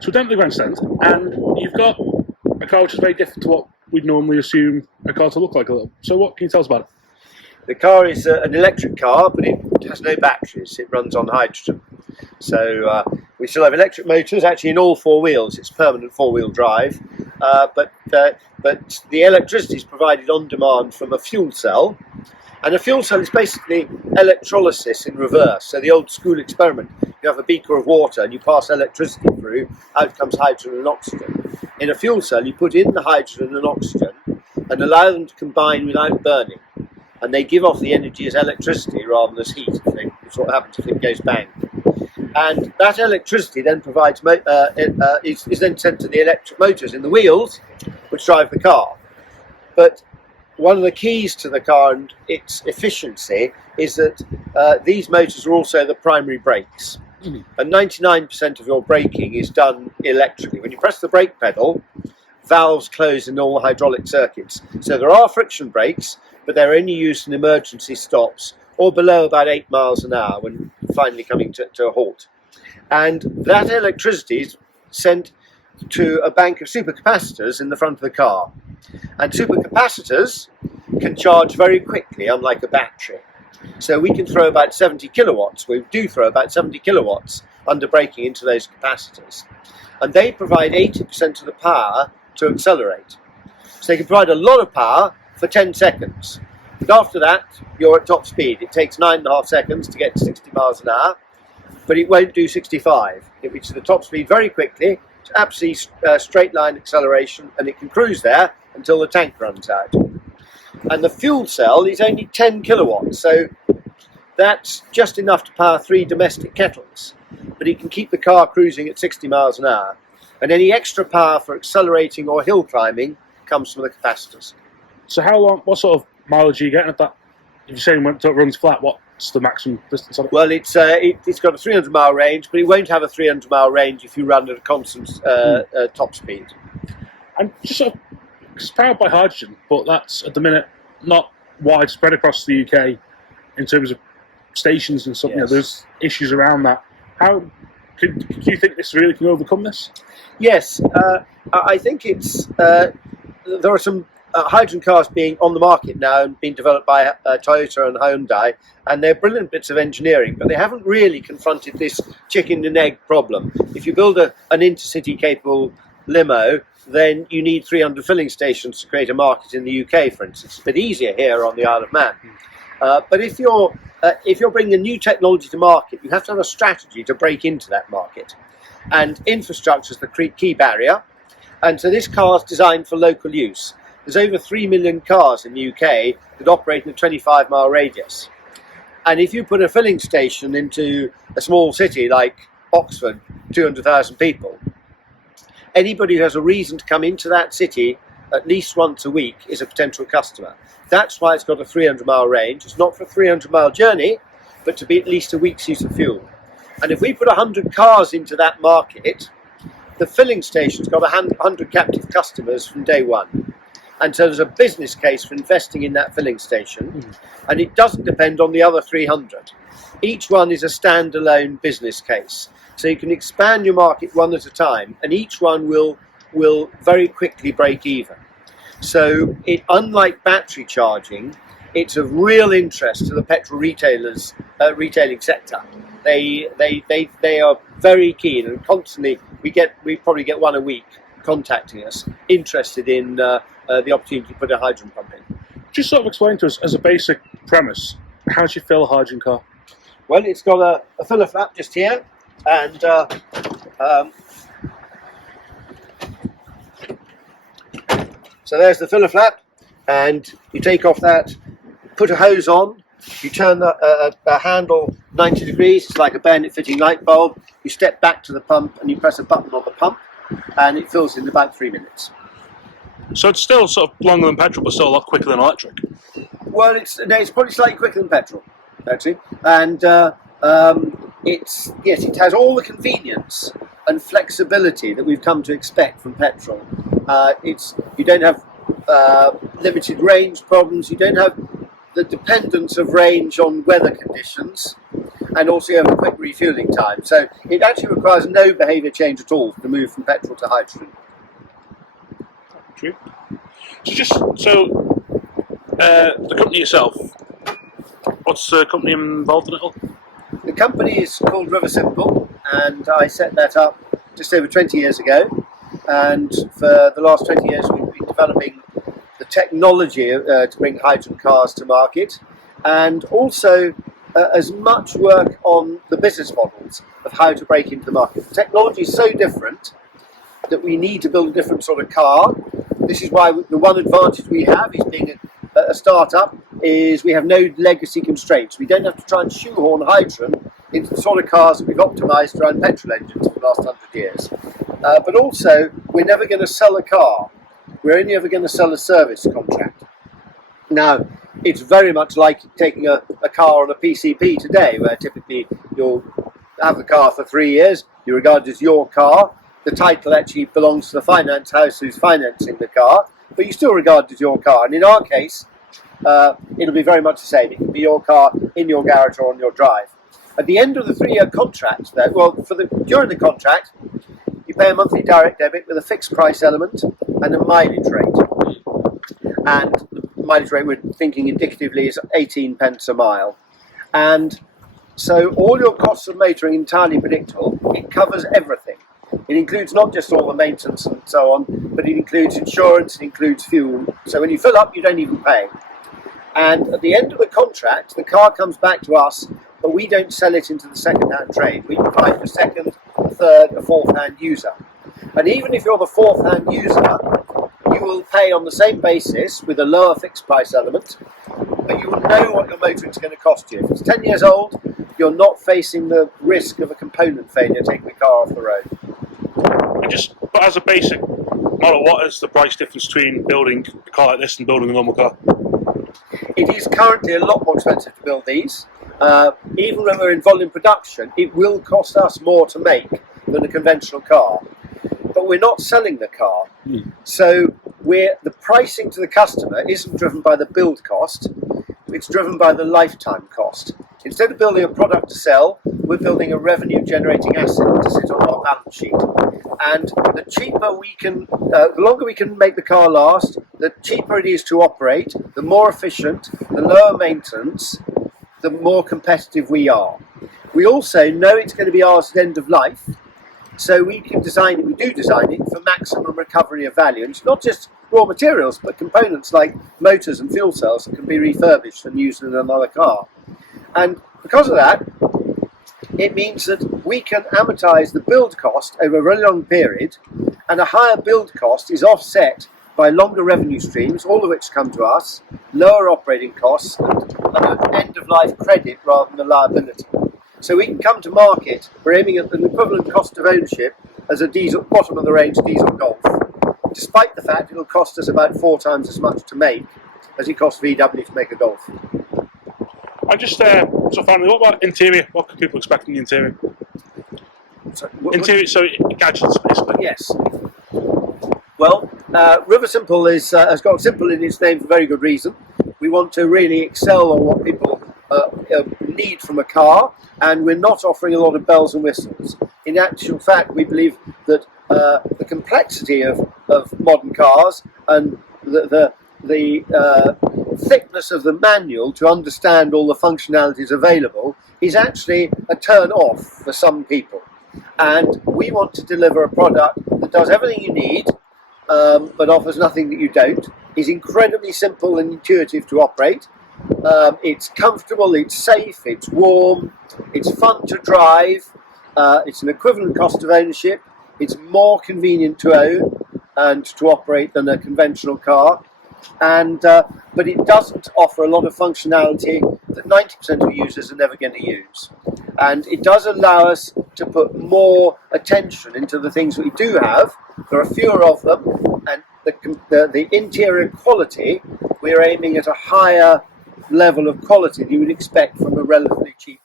So we're down to the grandstand, and you've got a car which is very different to what we'd normally assume a car to look like a little. So what can you tell us about it? The car is an electric car, but it has no batteries. It runs on hydrogen. So we still have electric motors, actually in all four wheels. It's permanent four-wheel drive, but the electricity is provided on demand from a fuel cell. And a fuel cell is basically electrolysis in reverse. So the old school experiment, you have a beaker of water and you pass electricity through, out comes hydrogen and oxygen. In a fuel cell, you put in the hydrogen and oxygen and allow them to combine without burning. And they give off the energy as electricity rather than as heat. It's what happens if it goes bang. And that electricity then provides is then sent to the electric motors in the wheels, which drive the car. But one of the keys to the car and its efficiency is that these motors are also the primary brakes. Mm-hmm. And 99% of your braking is done electrically. When you press the brake pedal, valves close in all hydraulic circuits. So there are friction brakes, but they're only used in emergency stops or below about 8 miles an hour when finally coming to a halt. And that electricity is sent to a bank of supercapacitors in the front of the car. And supercapacitors can charge very quickly, unlike a battery. So we can throw about 70 kilowatts, we do throw about 70 kilowatts under braking into those capacitors. And they provide 80% of the power to accelerate. So they can provide a lot of power for 10 seconds. But after that, you're at top speed. It takes 9.5 seconds to get to 60 miles an hour, but it won't do 65. It reaches the top speed very quickly. It's absolutely straight line acceleration, and it can cruise there until the tank runs out. And the fuel cell is only 10 kilowatts, so that's just enough to power 3 domestic kettles. But it can keep the car cruising at 60 miles an hour. And any extra power for accelerating or hill climbing comes from the capacitors. So how long, what sort of mileage are you getting at that? If you're saying when it runs flat, what's the maximum distance on it? Well, it's got a 300-mile range, but it won't have a 300-mile range if you run at a constant top speed. And just sort of, it's powered by hydrogen, but that's at the minute not widespread across the UK in terms of stations and stuff. Yes. You know, there's issues around that. How do you think this really can overcome this? Yes, I think it's there are some hydrogen cars being on the market now and being developed by Toyota and Hyundai, and they're brilliant bits of engineering, but they haven't really confronted this chicken and egg problem. If you build an intercity capable limo, then you need 300 filling stations to create a market in the UK, for instance. It's a bit easier here on the Isle of Man. But if you're bringing a new technology to market, you have to have a strategy to break into that market. And infrastructure is the key barrier. And so this car is designed for local use. There's over 3 million cars in the UK that operate in a 25-mile radius. And if you put a filling station into a small city like Oxford, 200,000 people, anybody who has a reason to come into that city at least once a week is a potential customer. That's why it's got a 300-mile range. It's not for a 300-mile journey, but to be at least a week's use of fuel. And if we put 100 cars into that market, the filling station's got 100 captive customers from day one. And so there's a business case for investing in that filling station, and it doesn't depend on the other 300. Each one is a standalone business case. So you can expand your market one at a time, and each one will very quickly break even. So unlike battery charging, it's of real interest to the petrol retailers, retailing sector. They are very keen, and constantly we probably get one a week contacting us, interested in the opportunity to put a hydrogen pump in. Just sort of explain to us, as a basic premise, how do you fill a hydrogen car? Well, it's got a filler flap just here, and so there's the filler flap, and you take off that, put a hose on, you turn the handle 90 degrees, it's like a bayonet fitting light bulb, you step back to the pump and you press a button on the pump, and it fills in about 3 minutes. So it's still sort of longer than petrol, but still a lot quicker than electric? Well, it's probably slightly quicker than petrol, actually, and it has all the convenience and flexibility that we've come to expect from petrol. You don't have limited range problems, you don't have the dependence of range on weather conditions, and also you have a quick refueling time. So it actually requires no behaviour change at all to move from petrol to hydrogen. True. So the company itself, what's the company involved in it all? The company is called Riversimple, and I set that up just over 20 years ago. And for the last 20 years, we've been developing the technology to bring hydrogen cars to market, and also as much work on the business models of how to break into the market. The technology is so different that we need to build a different sort of car. This is why the one advantage we have is being a startup is we have no legacy constraints. We don't have to try and shoehorn hydrogen into the sort of cars that we've optimised around petrol engines for the last 100 years. But also, we're never going to sell a car. We're only ever going to sell a service contract. Now, it's very much like taking a car on a PCP today, where typically you'll have the car for 3 years, you regard it as your car. The title actually belongs to the finance house who's financing the car, but you still regard it as your car. And in our case, it'll be very much the same. It can be your car in your garage or on your drive. At the end of the 3-year contract, during the contract, you pay a monthly direct debit with a fixed price element and a mileage rate. And the mileage rate we're thinking indicatively is 18 pence a mile. And so all your costs of motoring are entirely predictable. It covers everything. It includes not just all the maintenance and so on, but it includes insurance, it includes fuel. So when you fill up, you don't even pay. And at the end of the contract, the car comes back to us, but we don't sell it into the second-hand trade. We provide a second, a third, a fourth-hand user. And even if you're the fourth-hand user, you will pay on the same basis with a lower fixed price element, but you will know what your motoring is going to cost you. If it's 10 years old, you're not facing the risk of a component failure taking the car off the road. But as a basic model, what is the price difference between building a car like this and building a normal car? It is currently a lot more expensive to build these. Even when we're in volume production, it will cost us more to make than a conventional car. But we're not selling the car. So the pricing to the customer isn't driven by the build cost, it's driven by the lifetime cost. Instead of building a product to sell, we're building a revenue generating asset to sit on our balance sheet. And the cheaper we can, the longer we can make the car last, the cheaper it is to operate, the more efficient, the lower maintenance, the more competitive we are. We also know it's going to be ours at end of life, so we can design it, we do design it for maximum recovery of value. And it's not just raw materials, but components like motors and fuel cells that can be refurbished and used in another car. And because of that, it means that we can amortize the build cost over a very long period, and a higher build cost is offset by longer revenue streams, all of which come to us, lower operating costs, and an end-of-life credit rather than a liability. So we can come to market, we're aiming at an equivalent cost of ownership as a diesel, bottom-of-the-range diesel Golf, despite the fact it'll cost us about 4 times as much to make as it costs VW to make a Golf. I just, so finally, what about interior? What can people expect in the interior? Interior, so gadgets, basically. Yes. Well, Riversimple has got simple in its name for very good reason. We want to really excel on what people need from a car, and we're not offering a lot of bells and whistles. In actual fact, we believe that the complexity of modern cars and the thickness of the manual to understand all the functionalities available is actually a turn off for some people. And we want to deliver a product that does everything you need, but offers nothing that you don't, is incredibly simple and intuitive to operate. It's comfortable, it's safe, it's warm, it's fun to drive, it's an equivalent cost of ownership, it's more convenient to own and to operate than a conventional car, and but it doesn't offer a lot of functionality that 90% of users are never going to use. And it does allow us to put more attention into the things we do have. There are fewer of them, and the interior quality, we're aiming at a higher level of quality that you would expect from a relatively cheap